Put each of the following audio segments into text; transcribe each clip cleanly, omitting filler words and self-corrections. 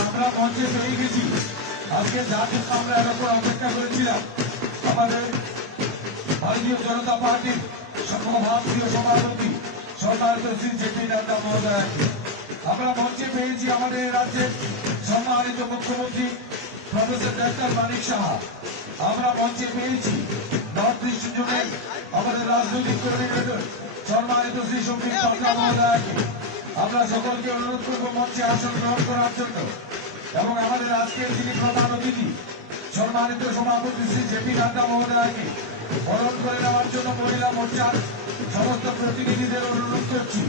আমরা মঞ্চে পেয়ে গেছি। আজকে যার জন্য আমরা এরকম অপেক্ষা করেছিলাম, আমাদের ভারতীয় জনতা পার্টির সর্বভারতীয় সভাপতি সম্মানিত শ্রী জেপি নাড্ডা মহোদয়কে আমরা মঞ্চে পেয়েছি। আমাদের রাজ্যের সম্মানিত মুখ্যমন্ত্রী প্রফেসর ডাক্তার মানিক সাহা আমরা মঞ্চে পেয়েছি। নর্থ ইস্ট জোনের আমাদের রাজনৈতিক কোঅর্ডিনেটর সম্মানিত শ্রী সম্বিত পাত্রা মহোদয়কে আমরা সকলকে অনুরোধ করবো মঞ্চে আসন গ্রহণ করার জন্য। এবং আমাদের আজকের যিনি প্রধান অতিথি সম্মানিত সভাপতি শ্রী জেপি নাড্ডা মহোদয়কে বরণ করে নেওয়ার জন্য মহিলা মোর্চার সমস্ত প্রতিনিধিদের অনুরোধ করছি।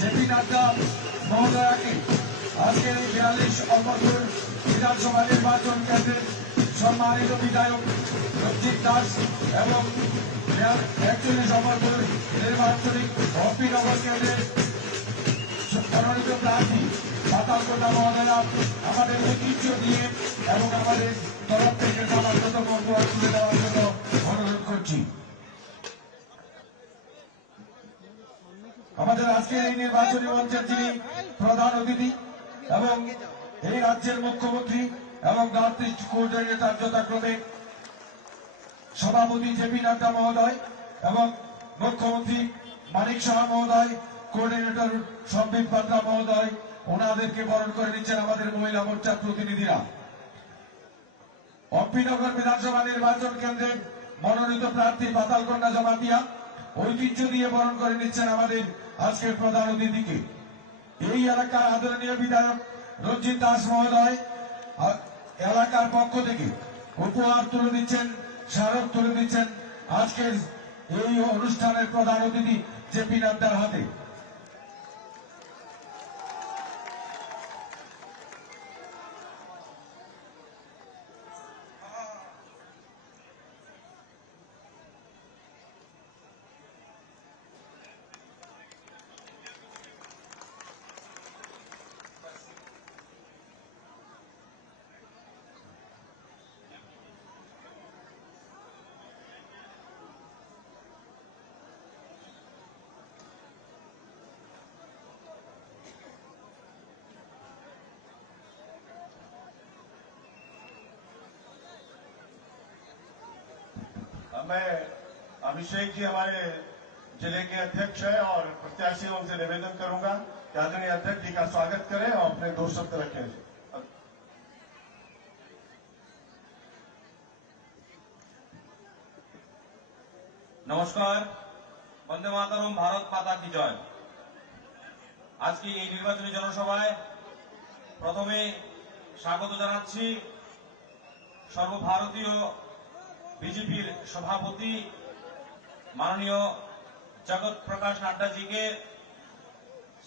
জেপি নাড্ডা মহোদয়কে আজকের এই 42 অল্পপুর বিধানসভা নির্বাচন কেন্দ্রের সম্মানিত বিধায়ক রঞ্জিত দাস এবং 41 অল্পপুর নির্বাচনী অম্পিনগর কেন্দ্রের মনোনীত প্রার্থী পাতালকন্যা মহোদয়া আমাদের ঐতিহ্য দিয়ে এবং আমাদের তরফ থেকে সমাগত বক্তব্য তুলে দেওয়ার জন্য অনুরোধ করছি। আমাদের আজকের এই নির্বাচনী মঞ্চের যিনি প্রধান অতিথি এবং এই রাজ্যের মুখ্যমন্ত্রী এবং নর্থ ইস্ট কোঅর্ডিনেটর যথাক্রমে সভাপতি জেপি নাড্ডা মহোদয় এবং মুখ্যমন্ত্রী মানিক সাহা মহোদয়, কোঅর্ডিনেটর সম্বিত পাত্রা মহোদয়, ওনাদেরকে বরণ করে নিচ্ছেন আমাদের মহিলা মোর্চার প্রতিনিধিরা। অম্পিনগর বিধানসভা নির্বাচন কেন্দ্রের মনোনীত প্রার্থী পাতালকন্যা জমাতিয়া ঐতিহ্য দিয়ে বরণ করে নিচ্ছেন আমাদের আজকের প্রধান অতিথিকে। এই এলাকার আদরণীয় বিধায়ক রঞ্জিত দাস মহোদয় এলাকার পক্ষ থেকে উপহার তুলে দিচ্ছেন, স্মারক তুলে দিচ্ছেন আজকের এই অনুষ্ঠানের প্রধান অতিথি জেপি নাড্ডার হাতে। मैं अभिषेक जी हमारे जिले के अध्यक्ष है और प्रत्याशियों से निवेदन करूंगा कि आदरणीय अध्यक्ष जी का स्वागत करें और अपने 2 शब्द रखें। नमस्कार, वंदे मातरम, भारत माता की जय। आज की এই নির্বাচনী জনসভায় প্রথমে স্বাগত জানাচ্ছি সর্বভারতীয় বিজেপির সভাপতি মাননীয় জগৎ প্রকাশ নাড্ডা জিকে,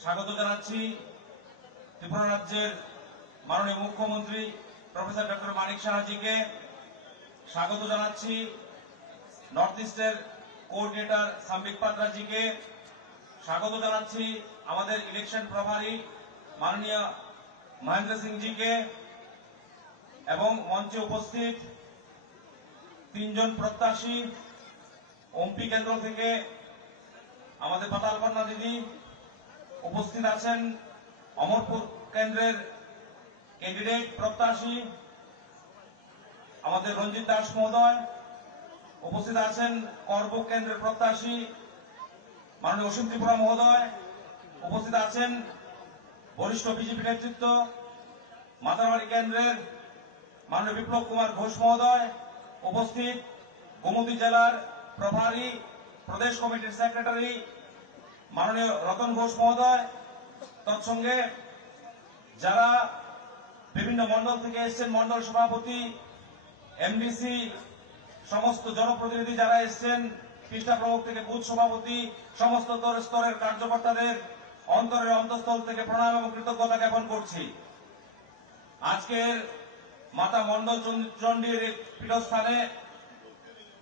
স্বাগত জানাচ্ছি ত্রিপুরা রাজ্যের মাননীয় মুখ্যমন্ত্রী professor doctor Manik Saha GK, স্বাগত জানাচ্ছি নর্থ ইস্টের কোঅর্ডিনেটর সম্বিত পাত্রা জিকে, স্বাগত জানাচ্ছি আমাদের ইলেকশন প্রভারী মাননীয় মহেন্দ্র সিং জিকে এবং মঞ্চে উপস্থিত 3 জন প্রত্যাশী ওমপি কেন্দ্র থেকে আমাদের পাতালকন্যা দিদি উপস্থিত আছেন, অমরপুর কেন্দ্রের ক্যান্ডিডেট প্রত্যাশী আমাদের রঞ্জিত দাস মহোদয় উপস্থিত আছেন, করবুক কেন্দ্রের প্রত্যাশী মাননীয় অসীম ত্রিপুরা মহোদয় উপস্থিত আছেন, বরিষ্ঠ বিজেপি নেতৃত্ব মাতারবাড়ি কেন্দ্রের মাননীয় বিপ্লব কুমার ঘোষ মহোদয় উপস্থিত, গোমতী জেলার প্রভারী প্রদেশ কমিটির সেক্রেটারি মাননীয় রতন ঘোষ মহোদয়, তৎসঙ্গে যারা বিভিন্ন মন্ডল থেকে এসেছেন, মন্ডল সভাপতি, এমডিসি, সমস্ত জনপ্রতিনিধি যারা এসেছেন, খ্রিস্টা প্রমুখ থেকে বুথ সভাপতি, সমস্ত স্তরের কার্যকর্তাদের অন্তরের অন্তঃস্থল থেকে প্রণাম এবং কৃতজ্ঞতা জ্ঞাপন করছি। আজকের মাতা মন্ডল চণ্ডীর পীঠস্থানে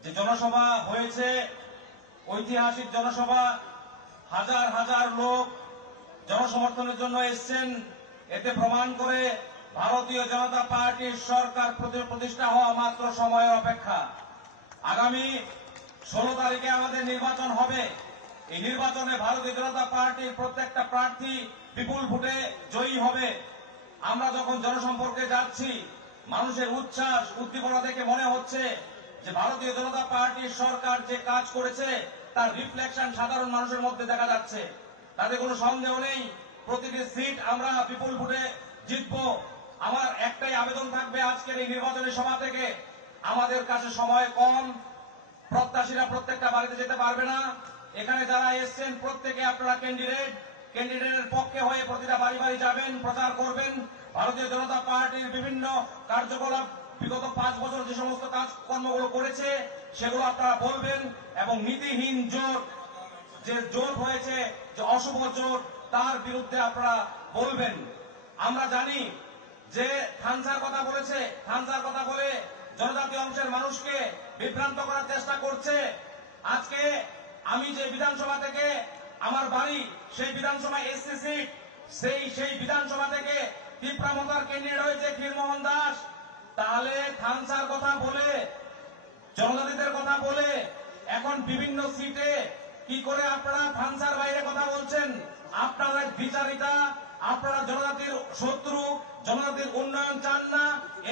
যে জনসভা হয়েছে, ঐতিহাসিক জনসভা, হাজার হাজার লোক জনসমর্থনের জন্য এসেছেন। এতে প্রমাণ করে ভারতীয় জনতা পার্টির সরকার প্রতিষ্ঠা হওয়া মাত্র সময়ের অপেক্ষা। আগামী 16 তারিখে আমাদের নির্বাচন হবে। এই নির্বাচনে ভারতীয় জনতা পার্টির প্রত্যেকটা প্রার্থী বিপুল ভোটে জয়ী হবে। আমরা যখন জনসম্পর্কে যাচ্ছি, মানুষের উচ্ছ্বাস উদ্দীপনা দেখে মনে হচ্ছে যে ভারতীয় জনতা পার্টির সরকার যে কাজ করেছে তার রিফ্লেকশন সাধারণ মানুষের মধ্যে দেখা যাচ্ছে। তাতে কোনো সন্দেহ নেই, প্রতিটি সিট আমরা বিপুল ভোটে জিতবো। আমার একটাই আবেদন থাকবে আজকের এই নির্বাচনী সভা থেকে, আমাদের কাছে সময় কম, প্রত্যাশীরা প্রত্যেকটা বাড়িতে যেতে পারবে না। এখানে যারা এসছেন প্রত্যেকে আপনারা ক্যান্ডিডেটের পক্ষে হয়ে প্রতিটা বাড়ি বাড়ি যাবেন, প্রচার করবেন। ভারতীয় জনতা পার্টির বিভিন্ন কার্যকলাপ বিগত 5 বছর যে সমস্ত কাজকর্মগুলো করেছে সেগুলো আপনারা বলবেন, এবং নীতিহীন জোট, যে জোট হয়েছে, যে অশুভ জোট, তার বিরুদ্ধে আপনারা বলবেন। আমরা জানি যে থানসার কথা বলেছে, থানসার কথা বলে জনজাতি অংশের মানুষকে বিভ্রান্ত করার চেষ্টা করছে। আজকে আমি যে বিধানসভা থেকে আমার বাড়ি, সেই বিধানসভা এসসি সিট, সেই বিধানসভা থেকে তীব্রামতার ক্যান্ডিডেট হয়েছে ক্ষীরমোহন দাস। তাহলে থানসার কথা বলে, জনজাতিদের কথা বলে এখন বিভিন্ন সিটে কি করে আপনারা থানসার বাইরে কথা বলছেন? আপনারা বিচারিতা, আপনারা জনজাতির শত্রু, জনজাতির উন্নয়ন চান না,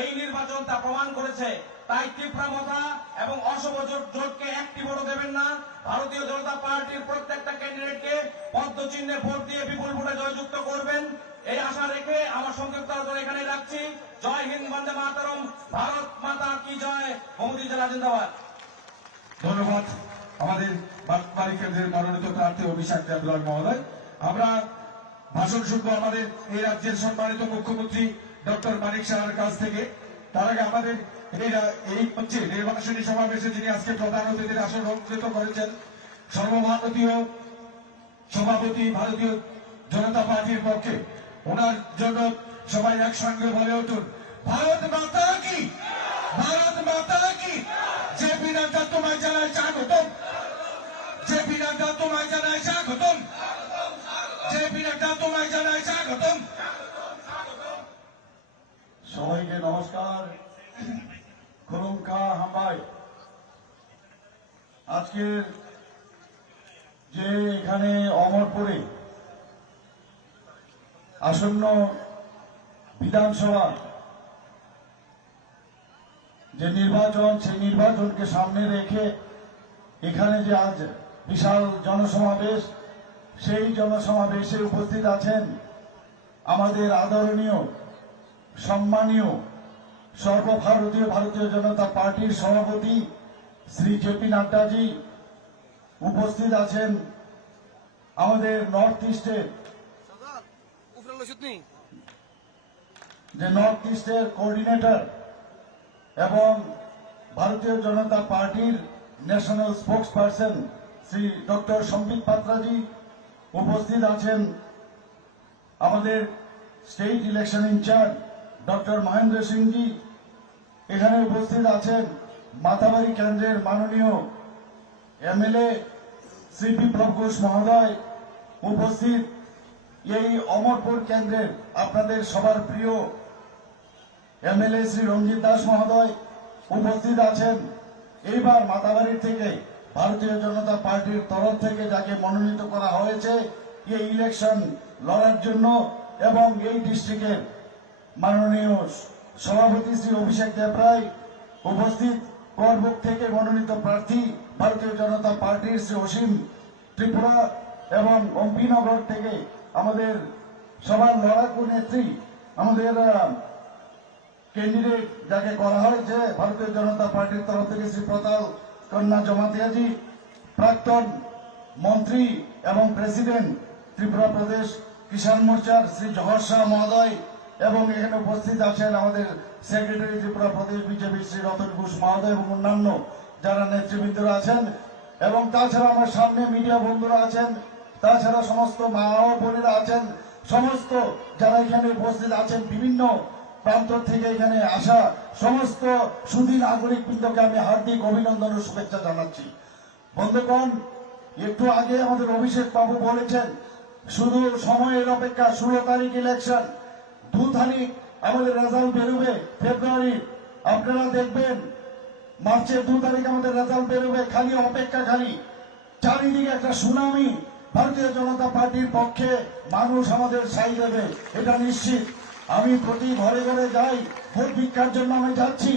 এই নির্বাচন তা প্রমাণ করেছে। তাই তীব্রামতা এবং অশুভ জোটকে একটি ভোটও দেবেন না। ভারতীয় জনতা পার্টির প্রত্যেকটা ক্যান্ডিডেটকে পদ্মচিহ্নে ভোট দিয়ে বিপুল ভোটে জয়যুক্ত করবেন, এই আশা রেখে আমার সংক্ষিপ্ত আলোচনা এখানে রাখছি। জয় হিন্দ, বন্দে মাতরম, ভারত মাতা কি জয়, মোদী জেলা জিন্দাবাদ। ধন্যবাদ আমাদের বাগবাড়ি কেন্দ্রের মনোনীত প্রার্থী অভিষেক দেবরায় মহোদয়। আমরা ভাষণ শুনবো আমাদের এই রাজ্যের সম্মানিত মুখ্যমন্ত্রী ডক্টর মানিক সাহার কাছ থেকে। তার আগে আমাদের এই মঞ্চে নির্বাচনী সমাবেশে যিনি আজকে প্রধান অতিথির আসন অলঙ্কৃত করেছেন, সর্বভারতীয় সভাপতি ভারতীয় জনতা পার্টির পক্ষে, ওনার জন্য সবাই একসঙ্গে বলে উঠুন, ভারত মাতা কি, ভারত মাতা কি। জেপি নাড্ডা তোমায় জানায় স্বাগতম, জেপি নাড্ডা তোমায় জানায় স্বাগতম, জেপি নাড্ডা তোমায় জানায় স্বাগতম। সবাইকে নমস্কার, খুরুমকা হাম্বাই। আজকের যে এখানে অমরপুরে আসন্ন বিধানসভা যে নির্বাচন, সেই নির্বাচনকে সামনে রেখে এখানে যে আজ বিশাল জনসমাবেশ, সেই জনসমাবেশে উপস্থিত আছেন আমাদের আদরণীয় সম্মানীয় সর্বভারতীয় ভারতীয় জনতা পার্টির সভাপতি শ্রী জেপি নাড্ডাজি। উপস্থিত আছেন আমাদের নর্থ ইস্টের কোঅর্ডিনেটর এবং ভারতীয় জনতা পার্টির national spokesperson Shri doctor Sambit Patraji. উপস্থিত আছেন আমাদের state election incharge doctor Mahendra Singhji. এখানে উপস্থিত আছেন মাথাবাড়ি কেন্দ্রের মাননীয় এমএলএ শ্রী বিপ্লব ঘোষ মহোদয়। উপস্থিত এই অমরপুর কেন্দ্রের আপনাদের সবার প্রিয় এমএলএ শ্রী রঞ্জিত দাস মহোদয়। উপস্থিত আছেন এইবার মাতাবাড়ির থেকে ভারতীয় জনতা পার্টির তরফ থেকে যাকে মনোনীত করা হয়েছে এই ইলেকশন লড়ার জন্য, এবং এই ডিস্ট্রিক্টের মাননীয় সভাপতি শ্রী অভিষেক দেবরায়। উপস্থিত করবুক থেকে মনোনীত প্রার্থী ভারতীয় জনতা পার্টির শ্রী অসীম ত্রিপুরা, এবং অম্বিনগর থেকে আমাদের সবার লড়াকু নেত্রী, আমাদের ক্যান্ডিডেট যাকে করা হয়েছে ভারতীয় জনতা পার্টির তরফ থেকে শ্রী প্রতাল কন্যা জমাতিয়াজি, প্রাক্তন মন্ত্রী এবং প্রেসিডেন্ট ত্রিপুরা প্রদেশ কিষাণ মোর্চার শ্রী জহর শাহ মহোদয়, এবং এখানে উপস্থিত আছেন আমাদের সেক্রেটারি ত্রিপুরা প্রদেশ বিজেপি শ্রী রতন ঘোষ মহোদয় এবং অন্যান্য যারা নেতৃবৃন্দরা আছেন, এবং তাছাড়া আমার সামনে মিডিয়া বন্ধুরা আছেন, তাছাড়া সমস্ত মা ও বোনেরা আছেন, সমস্ত যারা এখানে উপস্থিত আছেন, বিভিন্ন প্রান্ত থেকে এখানে আসা সমস্ত সুধী নাগরিক বৃন্দকে আমি হার্দিক অভিনন্দন ও শুভেচ্ছা জানাচ্ছি। বন্ধুগণ, একটু আগে আমাদের অভিষেক বাবু বলেছেন শুধু সময়ের অপেক্ষা, 16 তারিখ ইলেকশন, 2 তারিখ আমাদের রেজাল্ট বেরোবে ফেব্রুয়ারি। আপনারা দেখবেন মার্চের 2 তারিখ আমাদের রেজাল্ট বেরোবে, খালি অপেক্ষা, খালি চারিদিকে একটা সুনামি। ভারতীয় জনতা পার্টির পক্ষে মানুষ আমাদের সাই দেবে, এটা নিশ্চিত। আমি প্রতি ঘরে ঘরে যাই, ভোট ভিক্ষার জন্য আমি যাচ্ছি।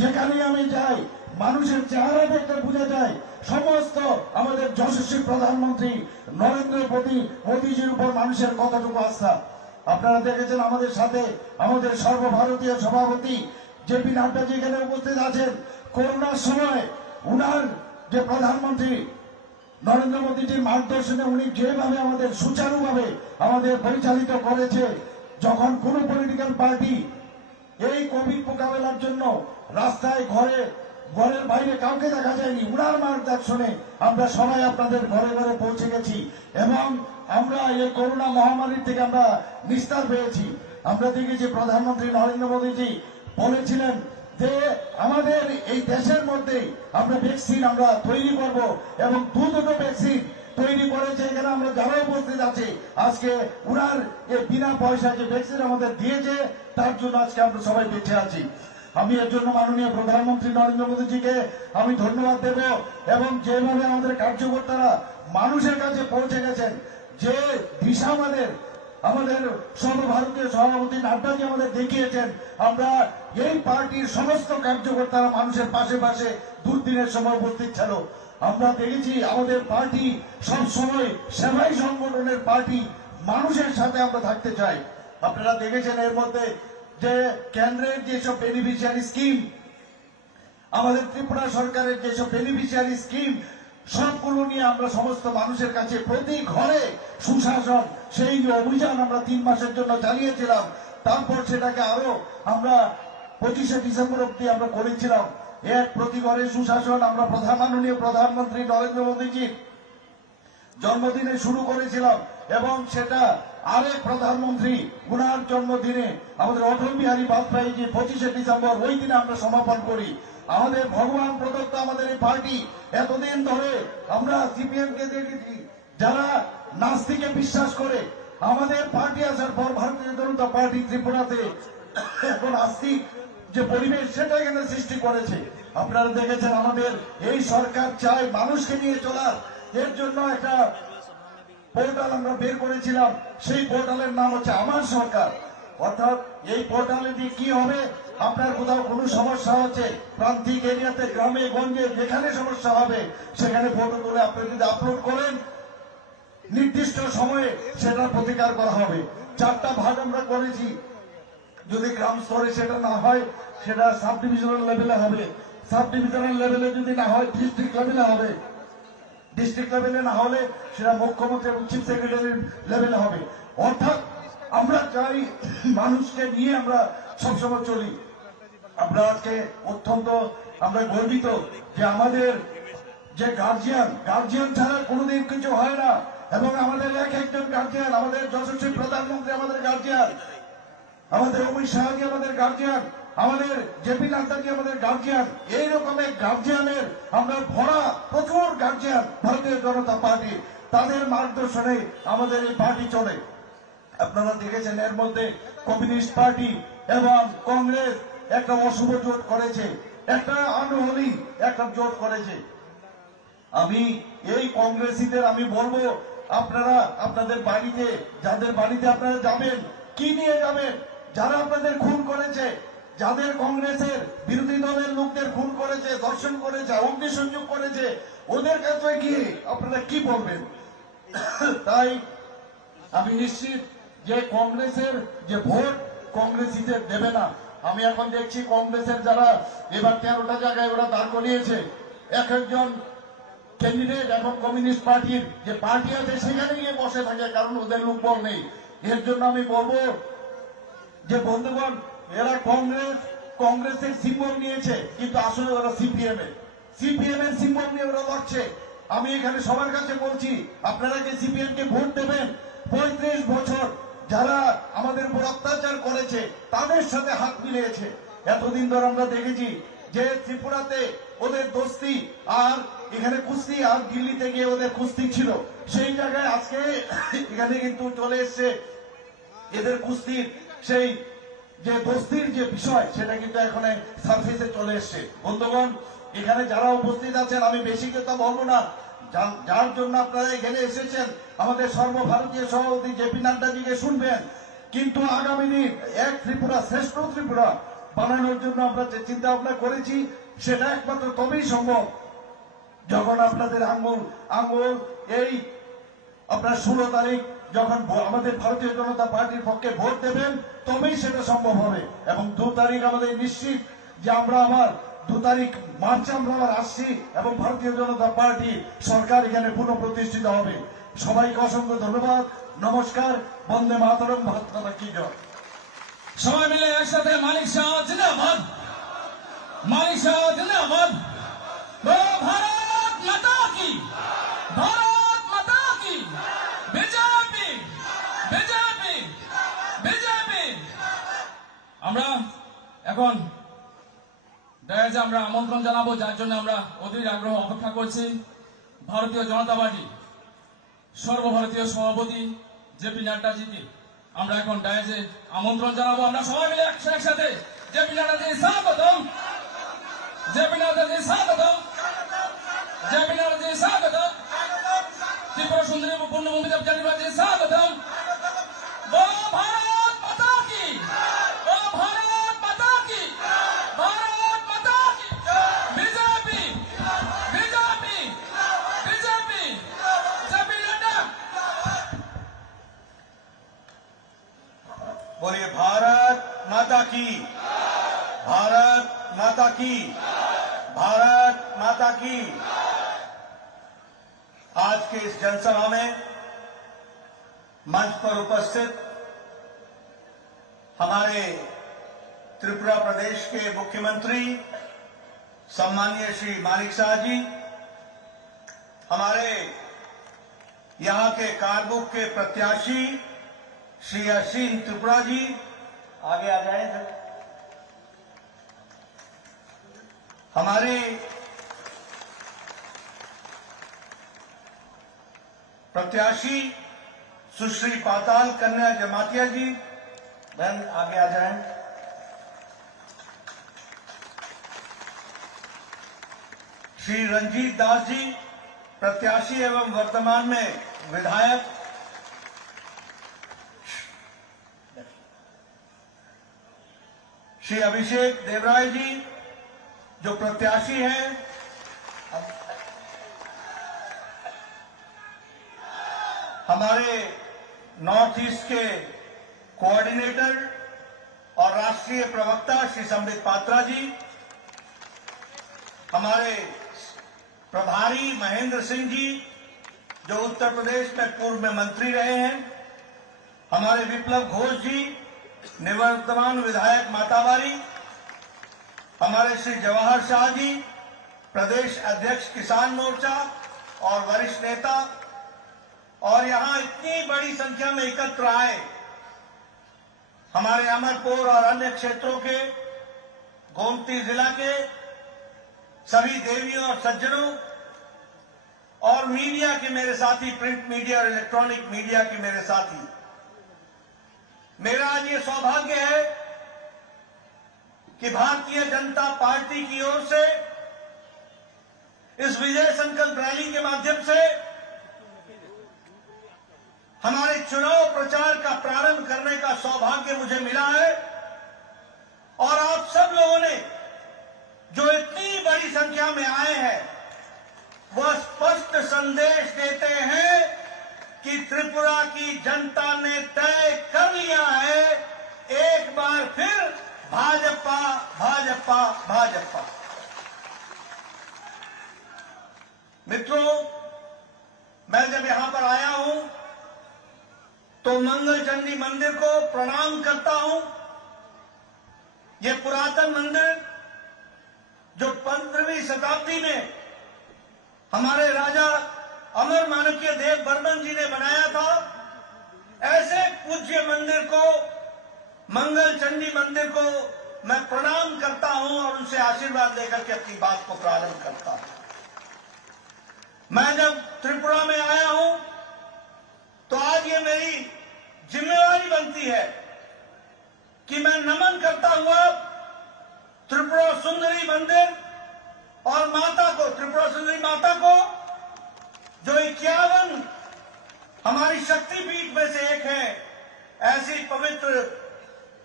যেখানে আমি যাই মানুষের চেহারা দেখতে বোঝা যায় সমস্ত আমাদের যশস্বী প্রধানমন্ত্রী নরেন্দ্র মোদীজির উপর মানুষের কতটুকু আস্থা। আপনারা দেখেছেন আমাদের সাথে আমাদের সর্বভারতীয় সভাপতি জেপি নাড্ডাজি এখানে উপস্থিত আছেন। করোনার সময় উনার যে প্রধানমন্ত্রী নরেন্দ্র মোদীজির মার্গদর্শনে উনি যেভাবে আমাদের সুচারুভাবে আমাদের পরিচালিত করেছে, যখন কোন পলিটিক্যাল পার্টি এই কোভিড মোকাবেলার জন্য রাস্তায় ঘরের বাইরে কাউকে দেখা যায়নি, উনার মার্গদর্শনে আমরা সবাই আপনাদের ঘরে ঘরে পৌঁছে গেছি এবং আমরা এই করোনা মহামারীর থেকে আমরা নিস্তার পেয়েছি। আমরা দেখেছি প্রধানমন্ত্রী নরেন্দ্র মোদীজি বলেছিলেন যে আমাদের এই দেশের মধ্যে আমরা ভ্যাকসিন আমরা তৈরি করব এবং দুটো ভ্যাকসিন তৈরি করেছে। এখানে আমরা যারা উপস্থিত আছি আজকে উনার এই বিনা পয়সা যে ভ্যাকসিন আমাদের দিয়েছে তার জন্য আজকে আমরা সবাই বেঁচে আছি। আমি এর জন্য মাননীয় প্রধানমন্ত্রী নরেন্দ্র মোদীজিকে আমি ধন্যবাদ দেব এবং যেভাবে আমাদের কার্যকর্তারা মানুষের কাছে পৌঁছে গেছেন, যে দিশা আমাদের সর্বভারতীয় সভাপতি নাড্ডাজি আমাদের দেখিয়েছেন, আমরা এই পার্টির সমস্ত কার্যকর্তারা মানুষের পাশে পাশে দুর্দিনের সময় উপস্থিত ছিল। আমরা দেখেছি আমাদের পার্টি সব সময় সেবাই সংগঠনের পার্টি, মানুষের সাথে আমরা থাকতে চাই। আপনারা দেখেছেন এর মধ্যে যে কেন্দ্রের যেসব বেনিফিশিয়ারি স্কিম, আমাদের ত্রিপুরা সরকারের যেসব বেনিফিশিয়ারি স্কিম, সবগুলো নিয়ে আমরা সমস্ত মানুষের কাছে প্রতি ঘরে সুশাসন সেই যে অভিযান আমরা 3 মাসের জন্য চালিয়েছিলাম, তারপর সেটাকে আরো আমরা 25শে ডিসেম্বর অব্দি আমরা করেছিলাম। এক প্রতি ঘরে সুশাসন আমরা মাননীয় প্রধানমন্ত্রী নরেন্দ্র মোদীজির জন্মদিনে শুরু করেছিলাম এবং সেটা আরেক প্রধানমন্ত্রী উনার জন্মদিনে আমাদের অটল বিহারী বাজপেয়ীজি 25শে ডিসেম্বর ওই দিনে আমরা সমাপন করি। আমাদের ভগবান প্রদত্ত আমাদের এই পার্টি এতদিন ধরে আমরা সিপিএম কে দেখেছি যারা নাস্তিকে বিশ্বাস করে, আমাদের পার্টি আসার পর ভারতীয় জনতা পার্টি ত্রিপুরাতে এখন আস্তিক যে পরিবেশ সেটা এখানে সৃষ্টি করেছে। আপনারা দেখেছেন আমাদের এই সরকার চায় মানুষকে নিয়ে চলার, এর জন্য একটা পোর্টাল আমরা বের করেছিলাম, সেই পোর্টালের নাম হচ্ছে আমার সরকার। অর্থাৎ এই পোর্টালে দিয়ে কি হবে, আপনার কোথাও কোনো সমস্যা হচ্ছে প্রান্তিক এরিয়াতে গ্রামে গঞ্জে যেখানে সমস্যা হবে সেখানে ফটো তুলে আপনি যদি আপলোড করেন নির্দিষ্ট সময়ে সেটার প্রতিকার করা হবে। 4টা ভাগ আমরা করেছি, যদি গ্রাম স্তরে সেটা না হয় সেটা সাব ডিভিশনাল লেভেলে হবে, সাব ডিভিশনাল লেভেলে যদি না হয় ডিস্ট্রিক্ট লেভেলে হবে, ডিস্ট্রিক্ট লেভেলে না হলে সেটা মুখ্যমন্ত্রী এবং চিফ সেক্রেটারি লেভেলে হবে। অর্থাৎ আমরা চাই মানুষকে নিয়ে আমরা সবসময় চলি। আমরা আজকে অত্যন্ত আমরা গর্বিত যে আমাদের যে গার্জিয়ান ছাড়া কোনোদিন কিছু হয় না এবং আমাদের একজন গার্জিয়ান, আমাদের যশস্বী প্রধানমন্ত্রী আমাদের গার্জিয়ান, আমাদের অমিত শাহজি আমাদের গার্জিয়ান, আমাদের জেপি নাড্ডাজি আমাদের গার্জিয়ান। এইরকম এক গার্জিয়ানের আমরা ভরা প্রচুর গার্জিয়ান ভারতীয় জনতা পার্টি, তাদের মার্গদর্শনে আমাদের এই পার্টি চলে। আপনারা দেখেছেন এর মধ্যে কমিউনিস্ট পার্টি এবং কংগ্রেস একটা অশুভ জোট করেছে, একটা আনহলি একটা জোট করেছে। আমি এই কংগ্রেসীদের আমি বলবো, আপনারা আপনাদের বাড়িতে যাদের বাড়িতে আপনারা যাবেন কি নিয়ে যাবেন, যারা আপনাদের খুন করেছে, যাদের কংগ্রেসের বিরোধী দলের লোকদের খুন করেছে, ধর্ষণ করেছে, অগ্নিসংযোগ করেছে, ওদের কাছে গিয়ে আপনারা কি বলবেন? তাই আমি নিশ্চিত যে কংগ্রেসের যে ভোট কংগ্রেসীদের দেবে না। আমি এখন দেখছি কংগ্রেসের যারা এবার 13টা জায়গায় ওরা দাঁড় করিয়েছে এক একজন ক্যান্ডিডেট এবং কমিউনিস্ট পার্টির যে পার্টি আছে সেখানে গিয়ে বসে থাকে, কারণ ওদের লোকবল নেই। এর জন্য আমি বলবো যে বন্ধুগণ, এরা কংগ্রেসের সিম্বল নিয়েছে কিন্তু আসলে ওরা সিপিএম এর সিম্বল নিয়ে ওরা লড়ছে। আমি এখানে সবার কাছে বলছি, আপনারা কি সিপিএম কে ভোট দেবেন? 35 বছর যারা আমাদের উপর অত্যাচার করেছে তাদের সাথে হাত মিলিয়েছে। এতদিন ধরে আমরা দেখেছি যে ত্রিপুরাতে ওদের দোস্তি আর এখানে কুস্তি, আর দিল্লিতে গিয়ে ওদের কুস্তি ছিল, সেই জায়গায় আজকে এখানে কিন্তু চলে এসছে এদের কুস্তির সেই যে দোস্তির যে বিষয় সেটা কিন্তু এখন সার্ফেসে চলে এসছে। বন্ধুগণ, এখানে যারা উপস্থিত আছেন আমি বেশি কথা বলবো না, যার জন্য আপনারা এখানে এসেছেন আমাদের সর্বভারতীয় সভাপতি জেপি নাড্ডাজিকে শুনবেন। কিন্তু আগামী দিন এক ত্রিপুরা শ্রেষ্ঠ ত্রিপুরা বানানোর জন্য আমরা যে চিন্তা ভাবনা করেছি সেটা একমাত্র তবেই সম্ভব যখন আপনাদের আঙ্গুল এই আপনার 16 তারিখ যখন আমাদের ভারতীয় জনতা পার্টির পক্ষে ভোট দেবেন তবেই সেটা সম্ভব হবে। এবং 2 তারিখ আমাদের নিশ্চিত যে আমরা আবার 2 তারিখ মার্চে আমরা আবার আসছি এবং ভারতীয় জনতা পার্টি সরকার এখানে পুনঃপ্রতিষ্ঠিত হবে। সবাইকে অসংখ্য ধন্যবাদ, নমস্কার, বন্দে মাতরম, ভারত মাতা কি জয়। সবাই মিলে একসাথে মানিক শাহ জিন্দাবাদ, মানিক শাহ জিন্দাবাদ, ভারত মাতা কি, ভারত মাতা কি, বিজেপি বিজেপি বিজেপি। আমরা এখন ডায়াজে আমরা আমন্ত্রণ জানাবো, যার জন্য আমরা অধীর আগ্রহ অপেক্ষা করছি। ভারতীয় জনতা পার্টি সর্বভারতীয় সভাপতি জেপি নাড্ডাজিকে আমরা এখন ডায়াজে আমন্ত্রণ জানাবো। আমরা সবাই মিলে একসাথে জেপি নাড্ডাজি স্বাগতম, জেপি নাড্ডাজি স্বাগতম, জেপি নাড্ডাজি স্বাগতম, ত্রিপুরা সুন্দরী পূর্ণভূমি দেবযানীবাজি স্বাগতম। বলো ভারত মাতা কি, বলো ভারত মাতা কি, ভারত মাতা কি, BJP BJP BJP, JP Nadda. बोलिए भारत माता की, भारत माता की, भारत माता की। आज के इस जनसभा में मंच पर उपस्थित हमारे त्रिपुरा प्रदेश के मुख्यमंत्री सम्माननीय श्री मानिक शाह जी, हमारे यहां के कारबुक के प्रत्याशी श्री असीम त्रिपुरा जी, आगे आ जाए सर। हमारे प्रत्याशी सुश्री पाताल कन्या जमातिया जी, बहन आगे आ जाए। श्री रंजीत दास जी, प्रत्याशी एवं वर्तमान में विधायक। श्री अभिषेक देवराय जी जो प्रत्याशी हैं। हमारे नॉर्थ ईस्ट के कोऑर्डिनेटर और राष्ट्रीय प्रवक्ता श्री संबित पात्रा जी, हमारे प्रभारी महेंद्र सिंह जी जो उत्तर प्रदेश में पूर्व में मंत्री रहे हैं, हमारे विप्लव घोष जी निवर्तमान विधायक माताबारी, हमारे श्री जवाहर शाह जी प्रदेश अध्यक्ष किसान मोर्चा और वरिष्ठ नेता, और यहां इतनी बड़ी संख्या में एकत्र आए हमारे अमरपुर और अन्य क्षेत्रों के, गोमती जिला के सभी देवियों और सज्जनों और मीडिया के मेरे साथी, प्रिंट मीडिया और इलेक्ट्रॉनिक मीडिया के मेरे साथी, मेरा आज ये सौभाग्य है कि भारतीय जनता पार्टी की ओर से इस विजय संकल्प रैली के माध्यम से हमारे चुनाव प्रचार का प्रारंभ करने का सौभाग्य मुझे मिला है। और आप सब लोगों ने जो इतनी बड़ी संख्या में आए हैं वह स्पष्ट संदेश देते हैं कि त्रिपुरा की जनता ने तय कर लिया है, एक बार फिर भाजपा भाजपा भाजपा। मित्रों, मैं जब यहां पर आया हूं तो मंगल चंडी मंदिर को प्रणाम करता हूं। यह पुरातन मंदिर जो 15वीं शताब्दी में हमारे राजा अमर माणक्य देव बर्मन जी ने बनाया था, ऐसे पूज्य मंदिर को, मंगल चंडी मंदिर को मैं प्रणाम करता हूं और उनसे आशीर्वाद लेकर के अपनी बात को प्रारंभ करता हूं। मैं जब त्रिपुरा में आया हूं तो आज ये मेरी जिम्मेवारी बनती है कि मैं नमन करता हुआ त्रिपुरा सुंदरी मंदिर और माता को, त्रिपुरा सुंदरी माता को जो 51 हमारी शक्तिपीठ में से एक है, ऐसी पवित्र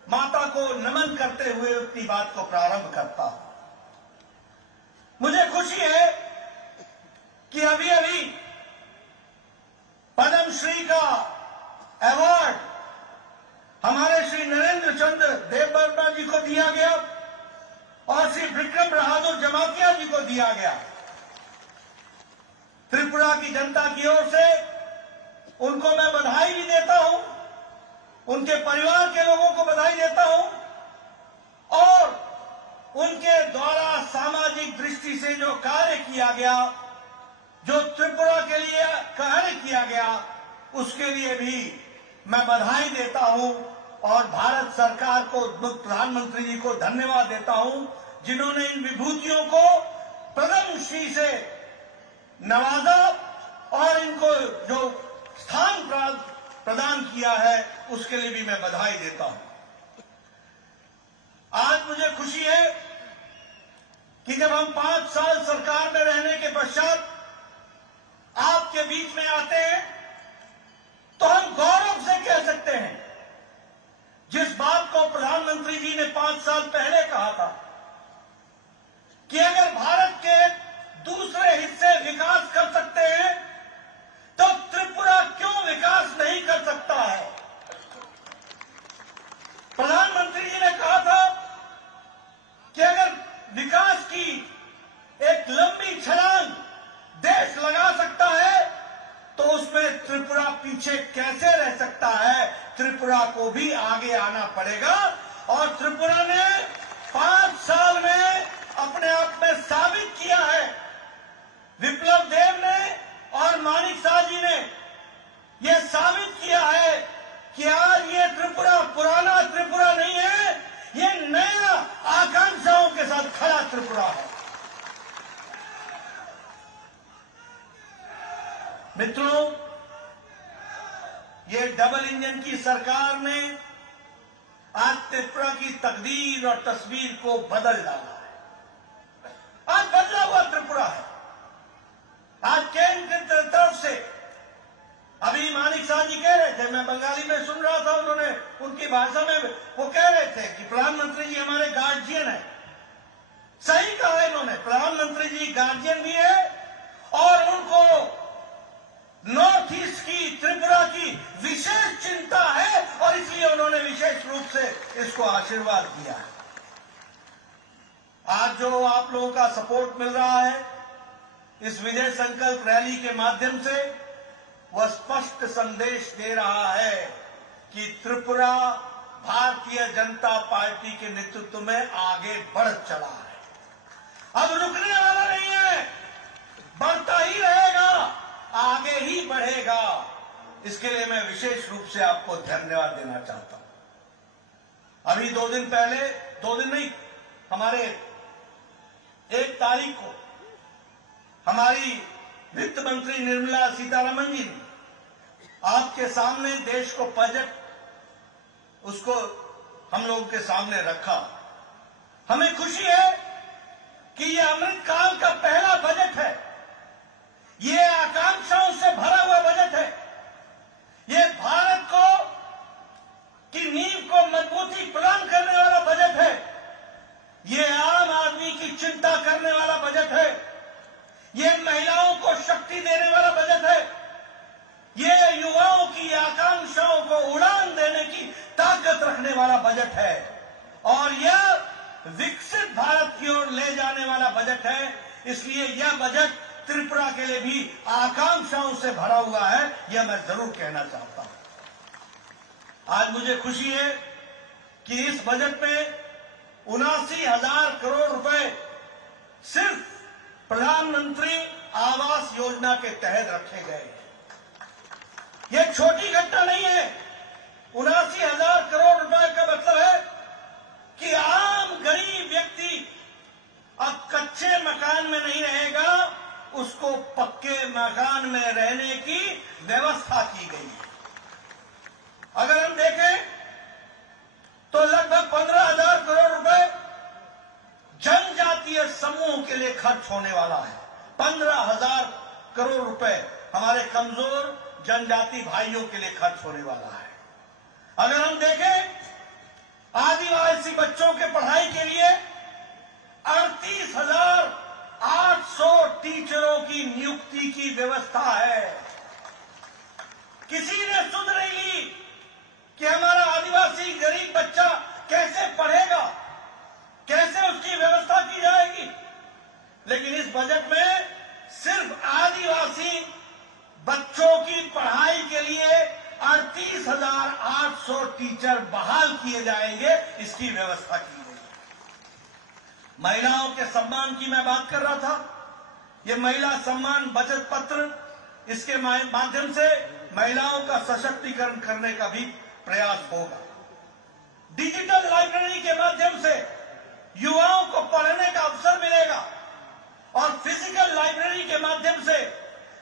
माता को नमन करते हुए अपनी बात को प्रारंभ करता हूं। मुझे खुशी है कि अभी अभी पद्म श्री का अवार्ड हमारे श्री नरेंद्र चंद्र देववर्मा जी को दिया गया और श्री विक्रम बहादुर जमातिया जी को दिया गया। त्रिपुरा की जनता की ओर से उनको मैं बधाई भी देता हूं, उनके परिवार के लोगों को बधाई देता हूं और उनके द्वारा सामाजिक दृष्टि से जो कार्य किया गया, जो त्रिपुरा के लिए कार्य किया गया, उसके लिए भी मैं बधाई देता हूं और भारत सरकार को, प्रधानमंत्री जी को धन्यवाद देता हूं, जिन्होंने इन विभूतियों को पद्मश्री से नवाजा और इनको जो स्थान प्रदान किया है उसके लिए भी मैं बधाई देता हूं। आज मुझे खुशी है कि जब हम 5 साल सरकार में रहने के पश्चात आपके बीच में आते हैं तो हम गौरव से कह सकते हैं, जिस बात को प्रधानमंत्री जी ने 5 साल पहले कहा था कि अगर भारत के दूसरे हिस्से विकास कर सकते हैं तो त्रिपुरा क्यों विकास नहीं कर सकता है। प्रधानमंत्री जी ने कहा था कि अगर विकास की एक लंबी छलांग देश लगा सकता है तो उसमें त्रिपुरा पीछे कैसे रह सकता है। त्रिपुरा को भी आगे आना पड़ेगा और त्रिपुरा ने 5 साल में अपने आप में साबित किया है। विप्लव देव ने और मानिक शाह जी ने यह साबित किया है कि आज ये त्रिपुरा पुराना त्रिपुरा नहीं है, ये नया आकांक्षाओं के साथ खड़ा त्रिपुरा है। मित्रों, ये डबल इंजन की सरकार ने आज त्रिपुरा की तकदीर और तस्वीर को बदल डाला है। आज बदला हुआ त्रिपुरा है। आज केंद्र की तरफ से अभी मानिक शाह जी कह रहे थे, मैं बंगाली में सुन रहा था, उन्होंने उनकी भाषा में वो कह रहे थे कि प्रधानमंत्री जी हमारे गार्जियन है। सही कहा है इन्होंने, प्रधानमंत्री जी गार्जियन भी है और उनको नॉर्थ ईस्ट की, त्रिपुरा की विशेष चिंता है और इसलिए उन्होंने विशेष रूप से इसको आशीर्वाद दिया है। आज जो आप लोगों का सपोर्ट मिल रहा है इस विजय संकल्प रैली के माध्यम से, वह स्पष्ट संदेश दे रहा है कि त्रिपुरा भारतीय जनता पार्टी के नेतृत्व में आगे बढ़ चला है। अब रुकने वाला नहीं है, बढ़ता ही रहेगा, आगे ही बढ़ेगा। इसके लिए मैं विशेष रूप से आपको धन्यवाद देना चाहता हूं। अभी 2 दिन पहले, 2 दिन नहीं, हमारे 1 तारीख को हमारी वित्त मंत्री निर्मला सीतारमण जी ने आपके सामने देश को बजट उसको हम लोगों के सामने रखा। हमें खुशी है कि यह अमृतकाल का पहला बजट है। ये आकांक्षाओं से भरा हुआ बजट है। ये भारत को की नींव को मजबूती प्रदान करने वाला बजट है। ये आम आदमी की चिंता करने वाला बजट है। ये महिलाओं को शक्ति देने वाला बजट है। ये युवाओं की आकांक्षाओं को उड़ान देने की ताकत रखने वाला बजट है और यह विकसित भारत की ओर ले जाने वाला बजट है। इसलिए यह बजट त्रिपुरा के लिए भी आकांक्षाओं से भरा हुआ है, यह मैं जरूर कहना चाहता हूं। आज मुझे खुशी है कि इस बजट में 79,000 करोड़ रुपए सिर्फ प्रधानमंत्री आवास योजना के तहत रखे गए। यह छोटी घटना नहीं है। 79,000 करोड़ रुपए का मतलब है कि आम गरीब व्यक्ति अब कच्चे मकान में नहीं रहेगा, उसको पक्के मकान में रहने की व्यवस्था की गई है। अगर हम देखें तो लगभग 15,000 करोड़ रुपए जनजातीय समूह के लिए खर्च होने वाला है। 15,000 करोड़ रुपए हमारे कमजोर जनजाति भाइयों के लिए खर्च होने वाला है। की व्यवस्था है। किसी ने सुध नहीं ली कि हमारा आदिवासी गरीब बच्चा कैसे पढ़ेगा, कैसे उसकी व्यवस्था की जाएगी। लेकिन इस बजट में सिर्फ आदिवासी बच्चों की पढ़ाई के लिए 38,800 टीचर बहाल किए जाएंगे, इसकी व्यवस्था की गई है। महिलाओं के सम्मान की मैं बात कर रहा था। ये महिला सम्मान बचत पत्र, इसके माध्यम से महिलाओं का सशक्तिकरण करने का भी प्रयास होगा। डिजिटल लाइब्रेरी के माध्यम से युवाओं को पढ़ने का अवसर मिलेगा और फिजिकल लाइब्रेरी के माध्यम से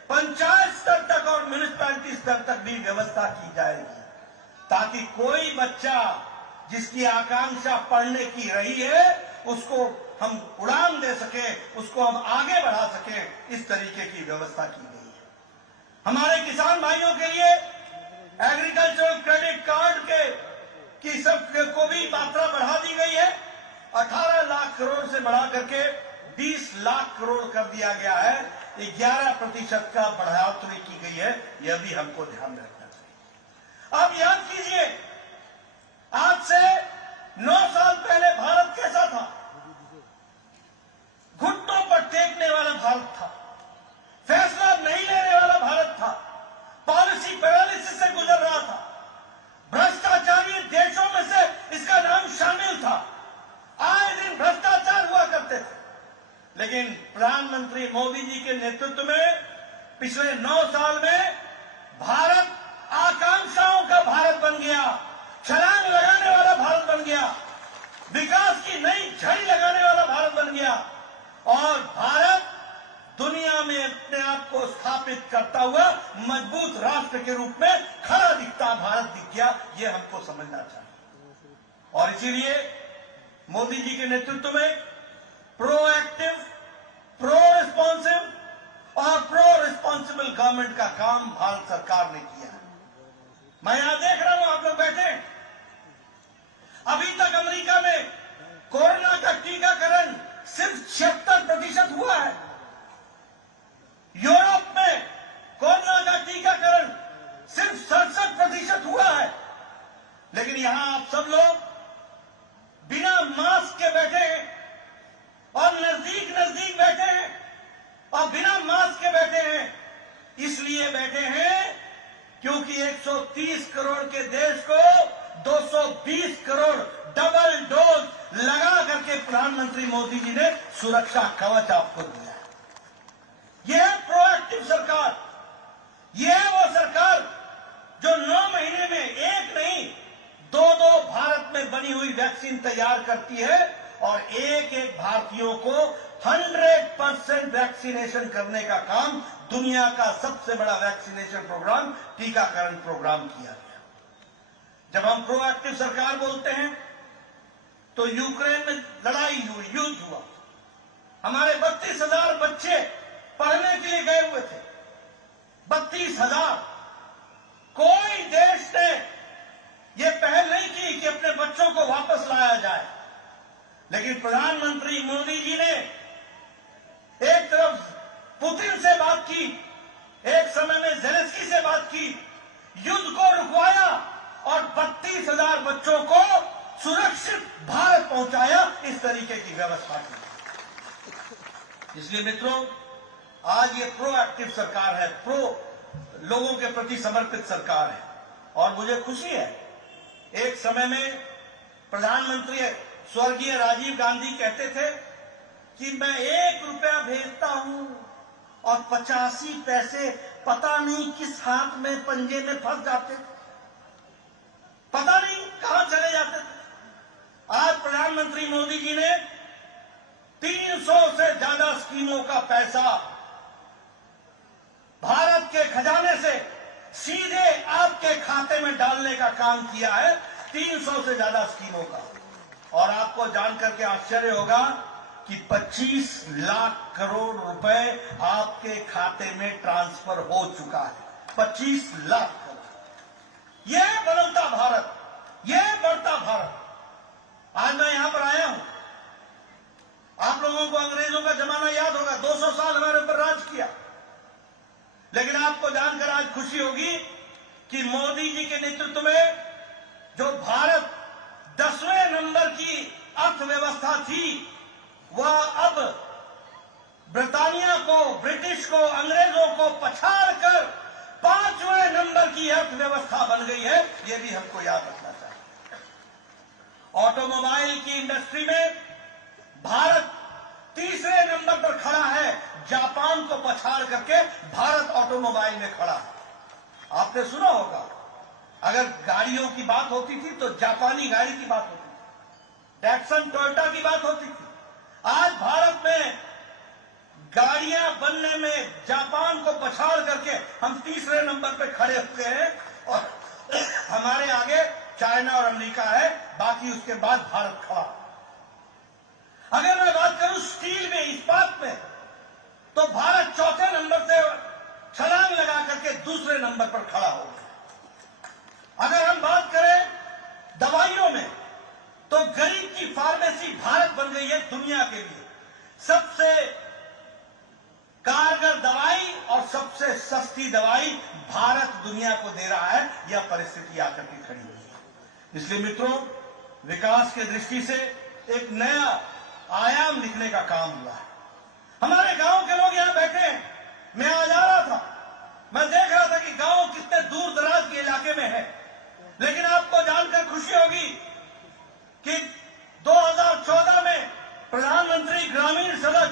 पंचायत स्तर तक और म्युनिसिपैलिटी स्तर तक भी व्यवस्था की जाएगी, ताकि कोई बच्चा जिसकी आकांक्षा पढ़ने की रही है उसको हम उड़ान दे सके, उसको हम आगे बढ़ा सके, इस तरीके की व्यवस्था की गई है। हमारे किसान भाइयों के लिए एग्रीकल्चरल क्रेडिट कार्ड की सब को भी मात्रा बढ़ा दी गई है। 18 लाख करोड़ से बढ़ा करके 20 लाख करोड़ कर दिया गया है। 11% का बढ़ोतरी की गई है, यह भी हमको ध्यान रखना चाहिए। अब याद कीजिए, आज से 9 साल पहले भारत कैसा था? घुटनों पर टेकने वाला भारत था, फैसला नहीं लेने वाला भारत था, पॉलिसी पैरालिसिस से गुजर रहा था, भ्रष्टाचारी देशों में से इसका नाम शामिल था, आए दिन भ्रष्टाचार हुआ करते थे। लेकिन प्रधानमंत्री मोदी जी के नेतृत्व में पिछले 9 साल में भारत आकांक्षाओं का भारत बन गया, छलांग लगाने वाला भारत बन गया, विकास की नई झड़ी लगाने वाला भारत बन गया और भारत दुनिया में अपने आप को स्थापित करता हुआ मजबूत राष्ट्र के रूप में खड़ा दिखता भारत दिख गया। ये हमको समझना चाहिए और इसीलिए मोदी जी के नेतृत्व में प्रोएक्टिव, प्रो रिस्पॉन्सिव और प्रो रिस्पॉन्सिबल गवर्नमेंट का काम भारत सरकार ने किया है। मैं यहां देख रहा हूं, आप लोग बैठे हैं। अभी तक अमेरिका में कोरोना का टीकाकरण सिर्फ 76% हुआ है। यूरोप में कोरोना का टीकाकरण सिर्फ 67% हुआ है। लेकिन यहां आप सब लोग बिना मास्क के बैठे हैं और नजदीक नजदीक बैठे हैं और बिना मास्क के बैठे हैं। इसलिए बैठे हैं क्योंकि 130 करोड़ के देश को 220 करोड़ डबल डोज लगा करके प्रधानमंत्री मोदी जी ने सुरक्षा कवच आपको दिया है। यह है प्रोएक्टिव सरकार। यह है वो सरकार जो 9 महीने में एक नहीं 2 भारत में बनी हुई वैक्सीन तैयार करती है और एक एक भारतीयों को 100% वैक्सीनेशन करने का काम दुनिया का सबसे बड़ा वैक्सीनेशन प्रोग्राम, टीकाकरण प्रोग्राम किया गया। जब हम प्रोएक्टिव सरकार बोलते हैं तो यूक्रेन में लड़ाई हुई, युद्ध हुआ, हमारे 32,000 बच्चे पढ़ने के लिए गए हुए थे। 32,000। कोई देश ने यह पहल नहीं की कि अपने बच्चों को वापस लाया जाए। लेकिन प्रधानमंत्री मोदी जी ने एक तरफ पुतिन से बात की, एक समय में ज़ेलेंस्की से बात की, युद्ध को रुकवाया और 32,000 बच्चों को सुरक्षित भारत पहुंचाया। इस तरीके की व्यवस्था की। इसलिए मित्रों, आज ये प्रोएक्टिव सरकार है, लोगों के प्रति समर्पित सरकार है और मुझे खुशी है। एक समय में प्रधानमंत्री स्वर्गीय राजीव गांधी कहते थे कि मैं 1 रुपया भेजता हूं और 85 पैसे पता नहीं किस हाथ में पंजे में फंस जाते थे, पता नहीं कहां चले जाते थे। आज प्रधानमंत्री मोदी जी ने 300 से ज्यादा स्कीमों का पैसा भारत के खजाने से सीधे आपके खाते में डालने का काम किया है। 300 से ज्यादा स्कीमों का। और आपको जानकर के आश्चर्य होगा कि 25 लाख करोड़ रुपए आपके खाते में ट्रांसफर हो चुका है। 25 लाख करोड़। यह बदलता भारत, यह बढ़ता भारत। आज मैं यहां पर आया हूं। आप लोगों को अंग्रेजों का जमाना याद होगा। 200 साल हमारे ऊपर राज किया। अर्थव्यवस्था थी वह अब ब्रिटानिया को, ब्रिटिश को, अंग्रेजों को पछाड़कर 5वें नंबर की अर्थव्यवस्था बन गई है। यह भी हमको याद रखना चाहिए। ऑटोमोबाइल की इंडस्ट्री में भारत तीसरे नंबर पर खड़ा है। जापान को पछाड़ करके भारत ऑटोमोबाइल में खड़ा है। आपने सुना होगा, अगर गाड़ियों की बात होती थी तो जापानी गाड़ी की बात होती थी, टैक्सन टोयोटा की बात होती थी। आज भारत में गाड़ियां बनने में जापान को पछाड़ करके हम तीसरे नंबर पर खड़े हुए हैं और हमारे आगे चाइना और अमेरिका है, बाकी उसके बाद भारत खड़ा। अगर मैं बात करूं स्टील में, इस्पात में, तो भारत चौथे नंबर से छलांग लगा करके दूसरे नंबर पर खड़ा हो गया। अगर हम बात करें दवाइयों में, तो गरीब की फार्मेसी भारत बन गई है दुनिया के लिए सबसे कारगर दवाई और सबसे सस्ती दवाई भारत दुनिया को दे रहा है। यह परिस्थिति आकर के खड़ी हुई है। इसलिए मित्रों, विकास की दृष्टि से एक नया आयाम लिखने का काम हुआ है। हमारे गांव के लोग यहां बैठे हैं। मैं आ जा रहा था, मैं देख रहा था कि गांव कितने दूर दराज के इलाके में है, लेकिन आपको जानकर खुशी होगी कि 2014 में प्रधानमंत्री ग्रामीण सड़क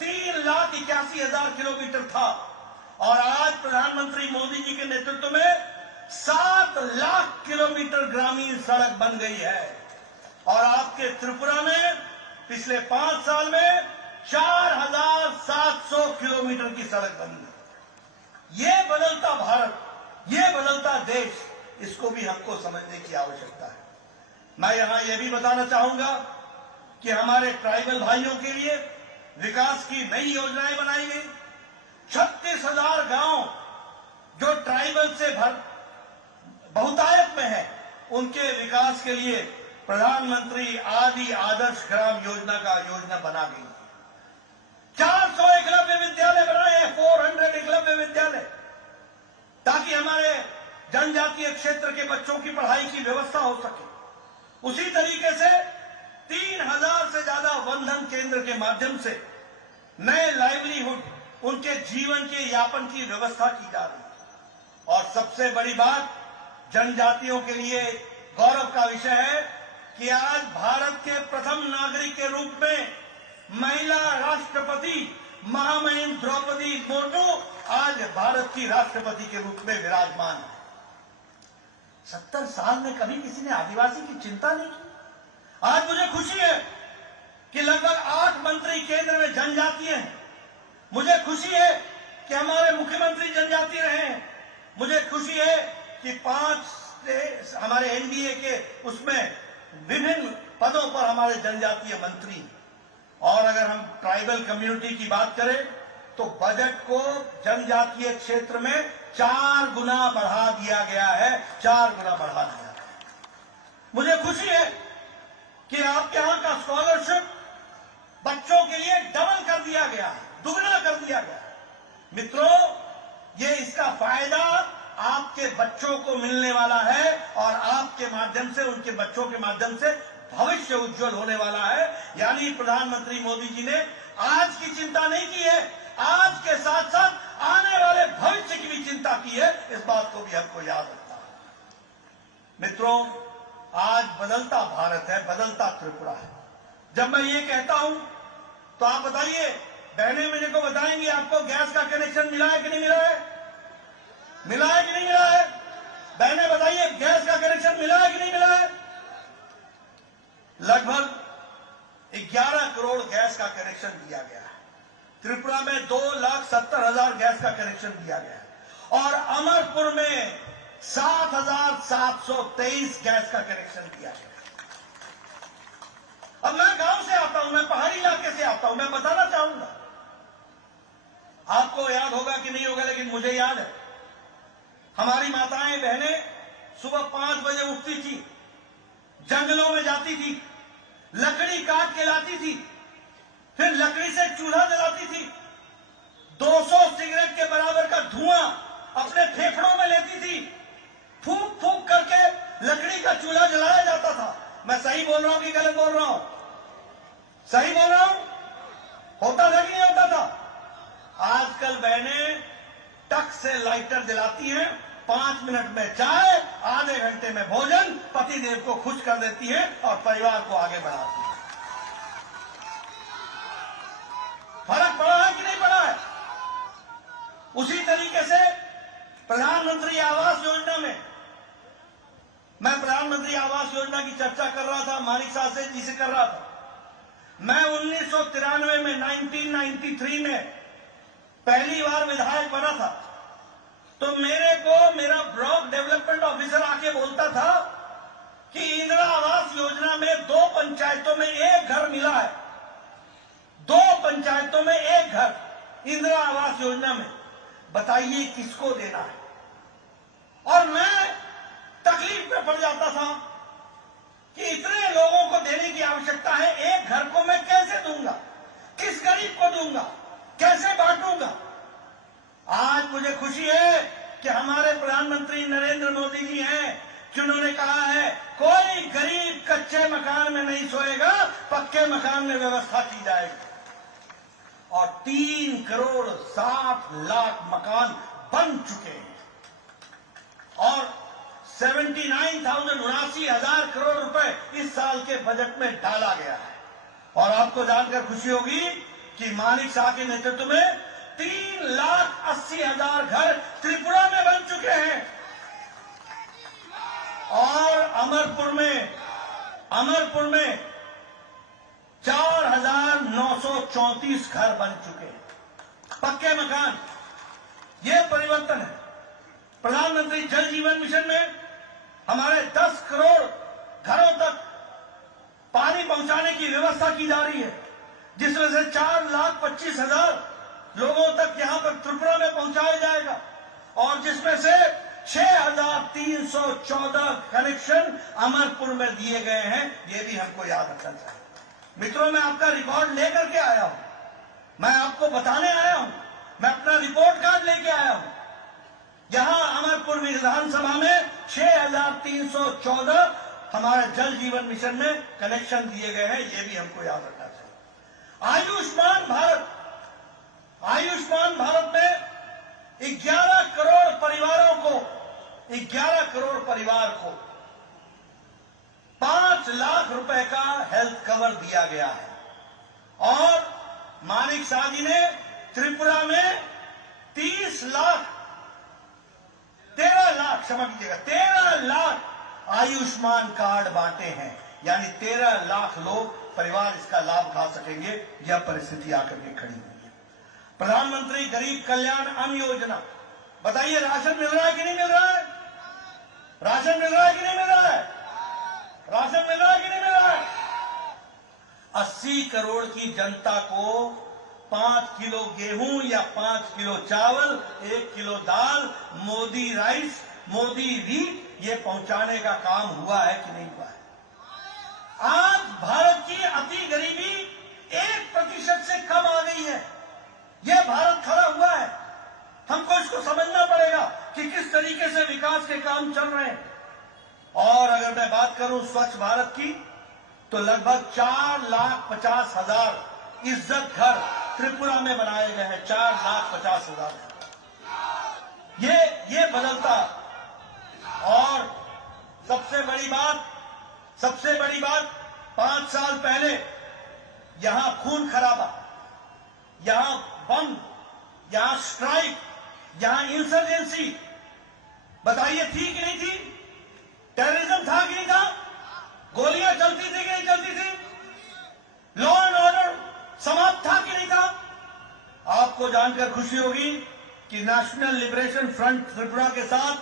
3,81,000 किलोमीटर था और आज प्रधानमंत्री मोदी जी के नेतृत्व में 7 लाख किलोमीटर ग्रामीण सड़क बन गई है। और आपके त्रिपुरा में पिछले 5 साल में 4,700 किलोमीटर की सड़क बन गई। ये बदलता भारत, ये बदलता देश, इसको भी हमको समझने की आवश्यकता है। मैं यहां यह भी बताना चाहूंगा कि हमारे ट्राइबल भाइयों के लिए विकास की नई योजनाएं बनाई गई। 36,000 गांव जो ट्राइबल से बहुतायत में है, उनके विकास के लिए प्रधानमंत्री आदि आदर्श ग्राम योजना बना गई। 400 एकलव्य विद्यालय बनाए हैं, 400 एकलव्य विद्यालय, ताकि हमारे जनजातीय क्षेत्र के बच्चों की पढ़ाई की व्यवस्था हो सके। उसी तरीके से 3,000 से ज्यादा वंदन केंद्र के माध्यम से नए लाइवलीहुड, उनके जीवन के यापन की व्यवस्था की जा रही है। और सबसे बड़ी बात, जनजातियों के लिए गौरव का विषय है कि आज भारत के प्रथम नागरिक के रूप में महिला राष्ट्रपति महामहिम द्रौपदी मुर्मू आज भारत की राष्ट्रपति के रूप में विराजमान है। 70 साल में कभी किसी ने आदिवासी की चिंता नहीं की। आज मुझे खुशी है कि लगभग 8 मंत्री केंद्र में जनजातीय हैं। मुझे खुशी है कि हमारे मुख्यमंत्री जनजातीय रहे हैं। मुझे खुशी है कि 5 हमारे एनडीए के उसमें विभिन्न पदों पर हमारे जनजातीय मंत्री। और अगर हम ट्राइबल कम्युनिटी की बात करें तो बजट को जनजातीय क्षेत्र में 4 गुना बढ़ा दिया गया है, 4 गुना बढ़ा दिया गया। मुझे खुशी है कि आपके यहां का स्कॉलरशिप बच्चों के लिए डबल कर दिया गया है, दुगना कर दिया गया है। मित्रों, ये इसका फायदा आपके बच्चों को मिलने वाला है और आपके माध्यम से, उनके बच्चों के माध्यम से भविष्य उज्जवल होने वाला है। यानी प्रधानमंत्री मोदी जी ने आज की चिंता नहीं की है, आज के साथ साथ आने वाले भविष्य की भी चिंता की है। इस बात को भी हमको याद रखना है। मित्रों, आज बदलता भारत है, बदलता त्रिपुरा है। जब मैं ये कहता हूं तो आप बताइए, बहनें मेरे को बताएंगी आपको गैस का कनेक्शन मिला है कि नहीं मिला है? मिला है कि नहीं मिला है? बहनें बताइए, गैस का कनेक्शन मिला है कि नहीं मिला है? लगभग 11 करोड़ गैस का कनेक्शन दिया गया है। त्रिपुरा में 2,70,000 गैस का कनेक्शन दिया गया है और अमरपुर में 7,723 गैस का कनेक्शन दिया गया। अब मैं गांव से आता हूं, मैं पहाड़ी इलाके से आता हूं, मैं बताना चाहूंगा, आपको याद होगा कि नहीं होगा, लेकिन मुझे याद है, हमारी माताएं बहनें सुबह 5 बजे उठती थी, जंगलों में जाती थी, लकड़ी काट के लाती थी, फिर लकड़ी से चूल्हा जलाती थी, 200 सिगरेट के बराबर का धुआं अपने फेफड़ों में लेती थी, फूंक फूंक करके लकड़ी का चूल्हा जलाया जाता था। मैं सही बोल रहा हूं कि गलत बोल रहा हूं? सही बोल रहा हूं? होता था कि नहीं होता था? आजकल बहनें टक से लाइटर जलाती हैं, 5 मिनट में चाय, आधे घंटे में भोजन, पतिदेव को खुश कर देती हैं और परिवार को आगे बढ़ाती हैं। फर्क पड़ा है कि नहीं पड़ा है? उसी तरीके से प्रधानमंत्री आवास योजना में, मैं प्रधानमंत्री आवास योजना की चर्चा कर रहा था, मानिक साहब जी से कर रहा था। मैं 1993 में 1993 में पहली बार विधायक बना था, तो मेरे को मेरा ब्लॉक डेवलपमेंट ऑफिसर आके बोलता था कि इंदिरा आवास योजना में 2 पंचायतों में 1 घर मिला है, 2 पंचायतों में 1 घर इंदिरा आवास योजना में, बताइए किसको देना है? और मैं तकलीफ में पड़ जाता था कि इतने लोगों को देने की आवश्यकता है, 1 घर को मैं कैसे दूंगा, किस गरीब को दूंगा, कैसे बांटूंगा? आज मुझे खुशी है कि हमारे प्रधानमंत्री नरेंद्र मोदी जी हैं, जिन्होंने कहा है कोई गरीब कच्चे मकान में नहीं सोएगा, पक्के मकान में व्यवस्था की जाएगी। और 3 करोड़ 60 लाख मकान बन चुके हैं और 79,79,000 करोड़ रुपए इस साल के बजट में डाला गया है। और आपको जानकर खुशी होगी कि मानिक शाह के नेतृत्व में 3,80,000 घर त्रिपुरा में बन चुके हैं और अमरपुर में 4,934 घर बन चुके हैं, पक्के मकान। ये परिवर्तन है। प्रधानमंत्री जल जीवन मिशन में हमारे 10 करोड़ घरों तक पानी पहुंचाने की व्यवस्था की जा रही है, जिसमें से 4,25,000 लोगों तक यहां पर त्रिपुरा में पहुंचाया जाएगा और जिसमें से 6,314 कनेक्शन अमरपुर में दिए गए हैं। ये भी हमको याद रखना चाहिए। मित्रों, मैं आपका रिकॉर्ड लेकर के आया हूं, मैं आपको बताने आया हूं, मैं अपना रिपोर्ट कार्ड लेके आया हूं। यहां अमरपुर विधानसभा में 6,314 हमारे जल जीवन मिशन में कनेक्शन दिए गए हैं। ये भी हमको याद रखना चाहिए। आयुष्मान भारत में 11 करोड़ परिवारों को 11 करोड़ परिवार को 5 लाख रुपए का हेल्थ कवर दिया गया है। और मानिक शाह जी ने त्रिपुरा में 13 लाख आयुष्मान कार्ड बांटे हैं, यानी 13 लाख लोग परिवार इसका लाभ उठा सकेंगे। यह परिस्थिति आकर के खड़ी हुई है। प्रधानमंत्री गरीब कल्याण अन्न योजना, बताइए राशन मिल रहा है कि नहीं मिल रहा है? राशन मिल रहा है कि नहीं मिल रहा है? राशन मिल रहा है कि नहीं मिल रहा है? 80 करोड़ की जनता को 5 किलो गेहूं या 5 किलो चावल, 1 किलो दाल, मोदी राइस, मोदी व्हीट, ये पहुंचाने का काम हुआ है कि नहीं हुआ है? आज भारत की अति गरीबी 1% से कम आ गई है। यह भारत खड़ा हुआ है। हमको इसको समझना पड़ेगा कि किस तरीके से विकास के काम चल रहे हैं। और अगर मैं बात करूं स्वच्छ भारत की, तो लगभग 4,50,000 इज्जत घर त्रिपुरा में बनाए गए हैं। 4,50,000। ये बदलता। और सबसे बड़ी बात 5 साल पहले यहां खून खराबा, यहां बम, यहां स्ट्राइक, यहां इंसर्जेंसी, बताइए थी कि नहीं थी? टेररिज्म था कि नहीं था? गोलियां चलती थी कि नहीं चलती थी? लॉ एंड ऑर्डर समाप्त था कि नहीं था? आपको जानकर खुशी होगी कि नेशनल लिबरेशन फ्रंट त्रिपुरा के साथ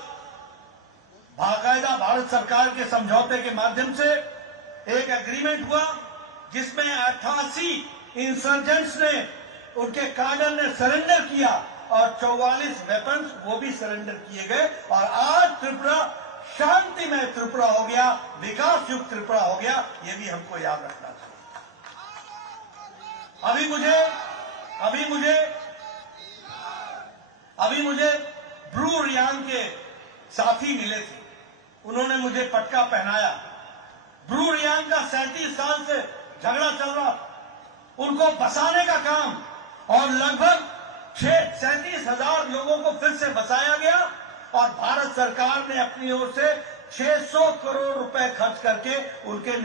बाकायदा भारत सरकार के समझौते के माध्यम से एक एग्रीमेंट हुआ, जिसमें 88 इंसर्जेंट्स ने, उनके काडर ने सरेंडर किया और 44 वेपन्स वो भी सरेंडर किए गए। और आज त्रिपुरा शांतिमय त्रिपुरा हो गया, विकास युक्त त्रिपुरा हो गया। ये भी हमको याद रखना चाहिए। अभी मुझे ब्रू रियांग के साथी मिले थे, उन्होंने मुझे पटका पहनाया। ब्रू रियांग का 37 साल से झगड़ा चल रहा, उनको बसाने का काम, और लगभग 37,000 लोगों को फिर से बसाया गया और भारत सरकार ने अपनी ओर से 600 करोड़ रुपए खर्च करके उनके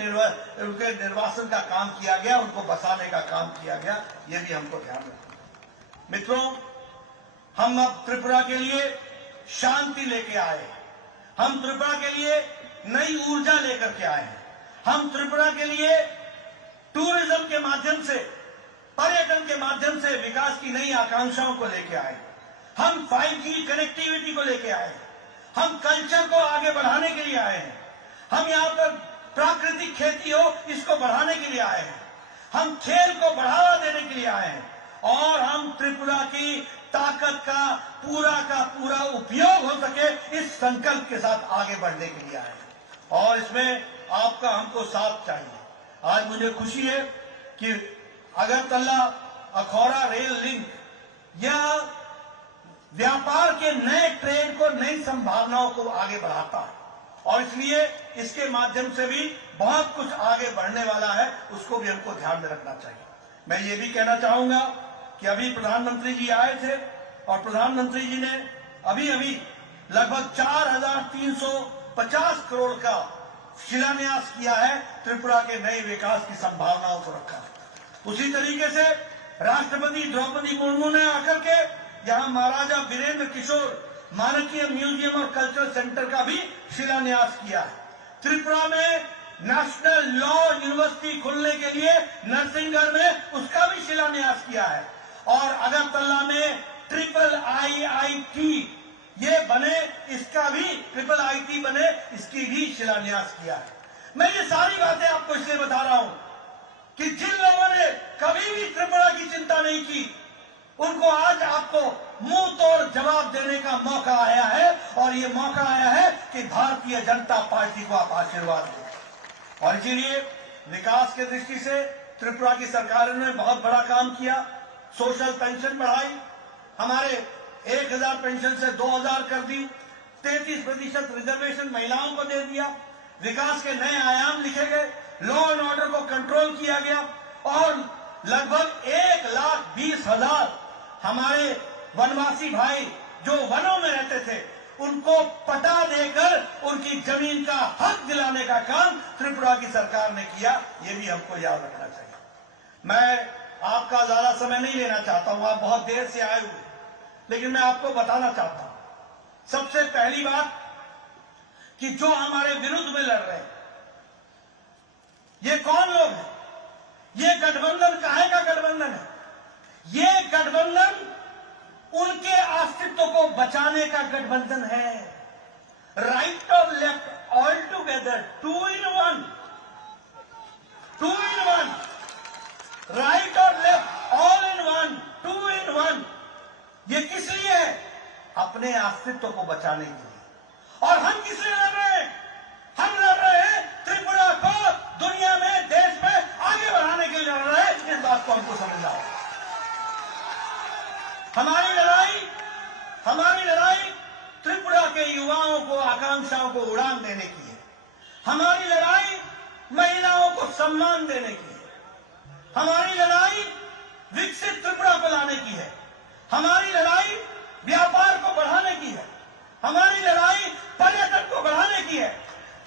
निर्वासन का काम किया गया, उनको बसाने का काम किया गया। ये भी हमको ध्यान रखना। मित्रों, हम अब त्रिपुरा के लिए शांति लेके आए हैं, हम त्रिपुरा के लिए नई ऊर्जा लेकर के आए हैं, हम त्रिपुरा के लिए टूरिज्म के माध्यम से, पर्यटन के माध्यम से विकास की नई आकांक्षाओं को लेके आए, हम 5G कनेक्टिविटी को लेके आए, हम कल्चर को आगे बढ़ाने के लिए आए हैं, हम यहाँ पर प्राकृतिक खेती हो इसको बढ़ाने के लिए आए हैं, हम खेल को बढ़ावा देने के लिए आए हैं, और हम त्रिपुरा की ताकत का पूरा उपयोग हो सके इस संकल्प के साथ आगे बढ़ने के लिए आए हैं। और इसमें आपका हमको साथ चाहिए। आज मुझे खुशी है कि अगरतला अखौरा रेल लिंक या व्यापार के नए ट्रेड को, नई संभावनाओं को आगे बढ़ाता है, और इसलिए इसके माध्यम से भी बहुत कुछ आगे बढ़ने वाला है, उसको भी हमको ध्यान में रखना चाहिए। मैं ये भी कहना चाहूंगा कि अभी प्रधानमंत्री जी आए थे और प्रधानमंत्री जी ने अभी लगभग 4,350 करोड़ का शिलान्यास किया है, त्रिपुरा के नए विकास की संभावनाओं को रखा है। उसी तरीके से राष्ट्रपति द्रौपदी मुर्मू ने आकर के यहाँ महाराजा वीरेंद्र किशोर मानकीय म्यूजियम और कल्चरल सेंटर का भी शिलान्यास किया है। त्रिपुरा में नेशनल लॉ यूनिवर्सिटी खुलने के लिए नरसिंहगढ़ में उसका भी शिलान्यास किया है, और अगरतला में IIIT ये बने, इसका भी IIIT बने, इसकी भी शिलान्यास किया है। मैं ये सारी बातें आपको इसलिए बता रहा हूं कि जिन लोगों ने कभी भी त्रिपुरा की चिंता नहीं की, उनको आज आपको मुंह तोड़ जवाब देने का मौका आया है, और ये मौका आया है कि भारतीय जनता पार्टी को आप आशीर्वाद दें। और इसीलिए विकास के दृष्टि से त्रिपुरा की सरकार ने बहुत बड़ा काम किया। सोशल पेंशन बढ़ाई, हमारे 1,000 पेंशन से 2,000 कर दी, 33% रिजर्वेशन महिलाओं को दे दिया, विकास के नए आयाम लिखे गए, लॉ एंड ऑर्डर को कंट्रोल किया गया, और लगभग 1,20,000 हमारे वनवासी भाई जो वनों में रहते थे उनको पटा देकर उनकी जमीन का हक दिलाने का काम त्रिपुरा की सरकार ने किया। ये भी हमको याद रखना चाहिए। मैं आपका ज्यादा समय नहीं लेना चाहता हूं, आप बहुत देर से आए हुए, लेकिन मैं आपको बताना चाहता हूं सबसे पहली बात कि जो हमारे विरुद्ध में लड़ रहे हैं ये कौन लोग हैं? ये गठबंधन काहे का गठबंधन है? ये गठबंधन उनके अस्तित्व को बचाने का गठबंधन है। राइट और left all together, 2 in 1, 2 in 1, right और लेफ्ट ऑल इन 1, 2 in 1। ये किस लिए है? अपने अस्तित्व को बचाने के लिए। और हम किस लिए लड़ रहे हैं? हम लड़ रहे हैं त्रिपुरा को दुनिया में, देश में आगे बढ़ाने के लिए लड़ रहे हैं। इस बात को हमको समझना होगा। हमारी लड़ाई त्रिपुरा के युवाओं को, आकांक्षाओं को उड़ान देने की है। हमारी लड़ाई महिलाओं को सम्मान देने की है। हमारी लड़ाई विकसित त्रिपुरा को लाने की है। हमारी लड़ाई व्यापार को बढ़ाने की है। हमारी लड़ाई पर्यटन को बढ़ाने की है।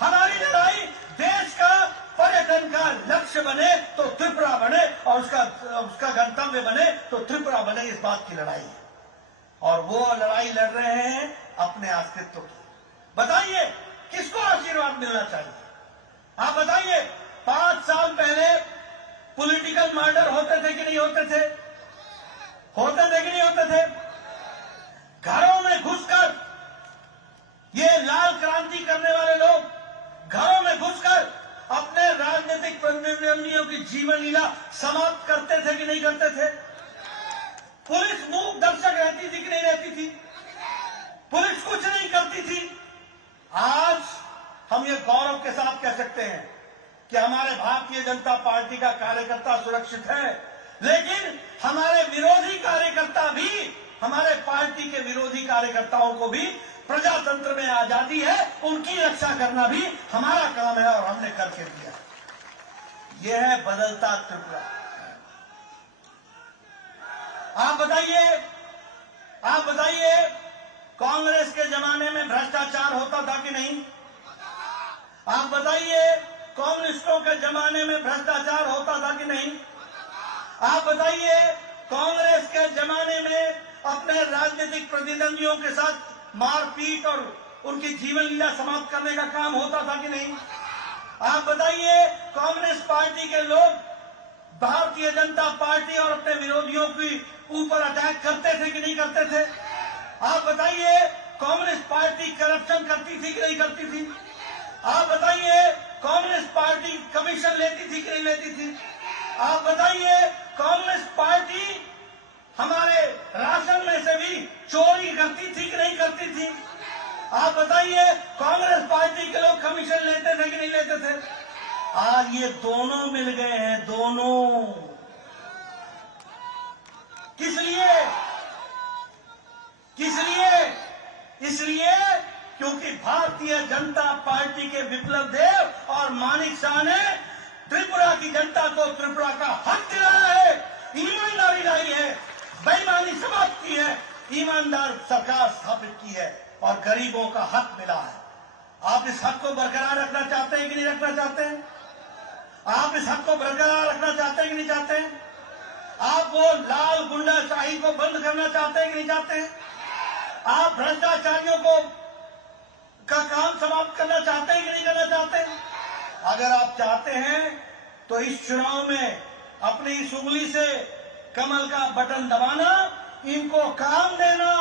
हमारी लड़ाई देश का पर्यटन का लक्ष्य बने तो त्रिपुरा बने, और उसका गंतव्य बने तो त्रिपुरा बने, इस बात की लड़ाई है। और वो लड़ाई लड़ रहे हैं अपने अस्तित्व की। बताइए किसको आशीर्वाद मिलना चाहिए? आप बताइए, 5 साल पहले पॉलिटिकल मर्डर होते थे कि नहीं होते थे? होते थे कि नहीं होते थे? घरों में घुसकर ये लाल क्रांति करने वाले लोग घरों में घुसकर अपने राजनीतिक प्रतिद्वंदियों की जीवन लीला समाप्त करते थे कि नहीं करते थे? पुलिस मूक दर्शक रहती थी कि नहीं रहती थी? पुलिस कुछ नहीं करती थी। आज हम ये गौरव के साथ कह सकते हैं कि हमारे भारतीय जनता पार्टी का कार्यकर्ता सुरक्षित है, लेकिन हमारे विरोधी कार्यकर्ता भी, हमारे पार्टी के विरोधी कार्यकर्ताओं को भी प्रजातंत्र में आजादी है, उनकी रक्षा करना भी हमारा काम है, और हमने करके दिया। यह है बदलता त्रिपुरा। आप बताइए कांग्रेस के जमाने में भ्रष्टाचार होता था कि नहीं? आप बताइए कम्युनिस्टों के जमाने में भ्रष्टाचार होता था कि नहीं? आप बताइए कांग्रेस के जमाने में अपने राजनीतिक प्रतिद्वंदियों के साथ मारपीट और उनकी जीवन लीला समाप्त करने का काम होता था कि नहीं? आप बताइए कांग्रेस पार्टी के लोग भारतीय जनता पार्टी और अपने विरोधियों के ऊपर अटैक करते थे कि नहीं करते थे? आप बताइए कांग्रेस पार्टी करप्शन करती थी कि नहीं करती थी? आप बताइए कांग्रेस पार्टी कमीशन लेती थी कि नहीं लेती थी? आप बताइए कांग्रेस पार्टी हमारे राशन में से भी चोरी करती थी कि नहीं करती थी? आप बताइए कांग्रेस पार्टी के लोग कमीशन लेते थे कि नहीं लेते थे? आज ये दोनों मिल गए हैं, दोनों। किस लिए? इसलिए क्योंकि भारतीय जनता पार्टी के विप्लव देव और मानिक शाह ने त्रिपुरा की जनता को त्रिपुरा का हक दिलाया है, ईमानदारी लाई है, बेईमानी समाप्त की है, ईमानदार सरकार स्थापित की है और गरीबों का हक मिला है। आप इस हक को बरकरार रखना चाहते हैं कि नहीं रखना चाहते हैं? आप इस हक को बरकरार रखना चाहते हैं कि नहीं चाहते हैं? आप वो लाल गुंडाशाही को बंद करना चाहते हैं कि नहीं चाहते हैं? आप भ्रष्टाचारियों को का काम समाप्त करना चाहते हैं कि नहीं करना चाहते हैं? अगर आप चाहते हैं तो इस चुनाव में अपनी इस उंगली से कमल का बटन दबाना, इनको काम देना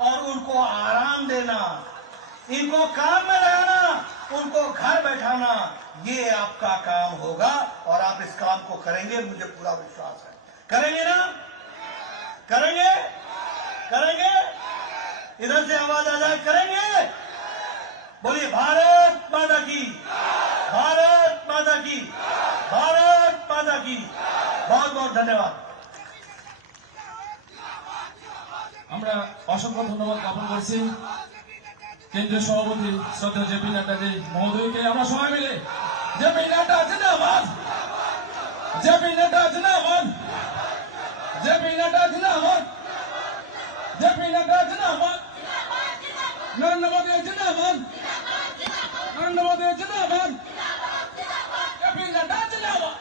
और उनको आराम देना, इनको काम में लगाना, उनको घर बैठाना, ये आपका काम होगा और आप इस काम को करेंगे, मुझे पूरा विश्वास है। करेंगे ना? करेंगे? इधर से आवाज आ जाए, करेंगे? बोलिए भारत माता की, भारत माता की, भारत माता की। बहुत बहुत धन्यवाद। আমরা অসংখ্য ধন্যবাদ জ্ঞাপন করছি কেন্দ্রীয় সভাপতি শ্রদ্ধা জেপি নাড্ডাজি মহোদয়কে। আমরা সবাই মিলে জেপি নাড্ডা জিন্দাবাদ, জেপি নাড্ডা জিন্দাবাদ, জেপি নাড্ডা জিন্দাবাদ, জেপি নাড্ডা জিন্দাবাদ, নরেন্দ্র মোদী জিন্দাবাদ, নরেন্দ্র মোদী জিন্দাবাদ, জেপি নাড্ডা জিন্দাবাদ।